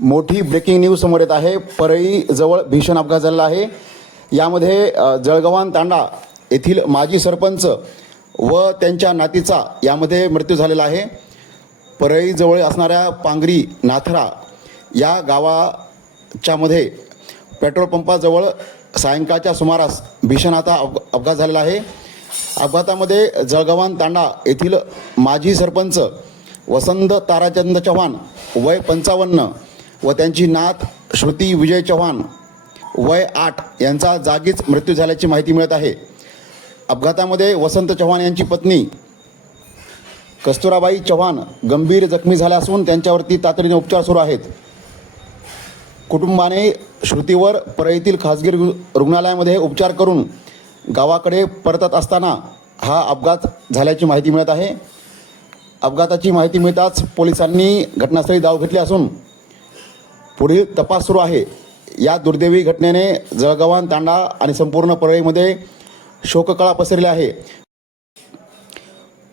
मोठी breaking news समोर येत आहे. परळी जवळ भीषण अपघात झालेला आहे. यामध्ये जळगवान जळगव्हाण तांडा येथील माजी सरपंच व त्यांच्या नातीचा यामध्ये मृत्यू झालेला आहे. परळीजवळ असणाऱ्या पांगरी नाथरा या गावाच्या मध्ये पेट्रोल पंपाजवळ सायंकाळच्या सुमारास भीषण आता अप अपघात झालेला आहे. अपघातामध्ये जळगावान तांडा येथील माजी सरपंच वसंत ताराचंद चव्हाण वय पंचावन्न व त्यांची नात श्रुती विजय चव्हाण वय आठ यांचा जागीच मृत्यू झाल्याची माहिती मिळत आहे. अपघातामध्ये वसंत चव्हाण यांची पत्नी कस्तुराबाई चव्हाण गंभीर जखमी झाल्या असून त्यांच्यावरती तातडीने उपचार सुरू आहेत. कुटुंबाने श्रुतीवर परळीतील खाजगी रु- रुग्णालयामध्ये उपचार करून गावाकडे परतत असताना हा अपघात झाल्याची माहिती मिळत आहे. अपघाताची माहिती मिळताच पोलिसांनी घटनास्थळी धाव घेतली असून पुढील तपास सुरू आहे. या दुर्दैवी घटनेने जळगावान तांडा आणि संपूर्ण परळीमध्ये शोककळा पसरली आहे.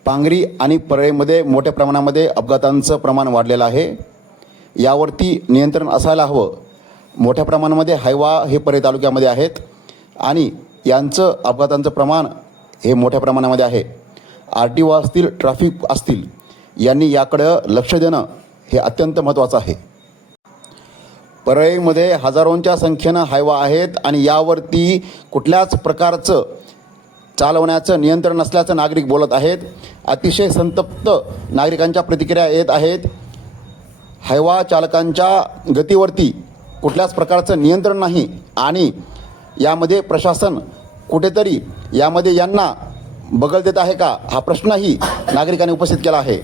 पांगरी आणि परळीमध्ये मोठ्या प्रमाणामध्ये अपघातांचं प्रमाण वाढलेलं आहे. यावरती नियंत्रण असायला हवं. मोठ्या प्रमाणामध्ये हायवा हे परळी तालुक्यामध्ये आहेत आणि यांचं अपघातांचं प्रमाण हे मोठ्या प्रमाणामध्ये आहे. आर टी ओ असतील ट्रॅफिक असतील यांनी याकडं लक्ष देणं हे अत्यंत महत्त्वाचं आहे. परळीमध्ये हजारोंच्या संख्येनं हायवा आहेत आणि यावरती कुठल्याच प्रकारचं चालवण्याचं नियंत्रण नसल्याचं नागरिक बोलत आहेत. अतिशय संतप्त नागरिकांच्या प्रतिक्रिया येत आहेत. हायवा चालकांच्या गतीवरती कुठल्याच प्रकारचं नियंत्रण नाही आणि यामध्ये प्रशासन कुठेतरी यामध्ये यांना बगल देत आहे का? हा प्रश्नही नागरिकांनी उपस्थित केला आहे.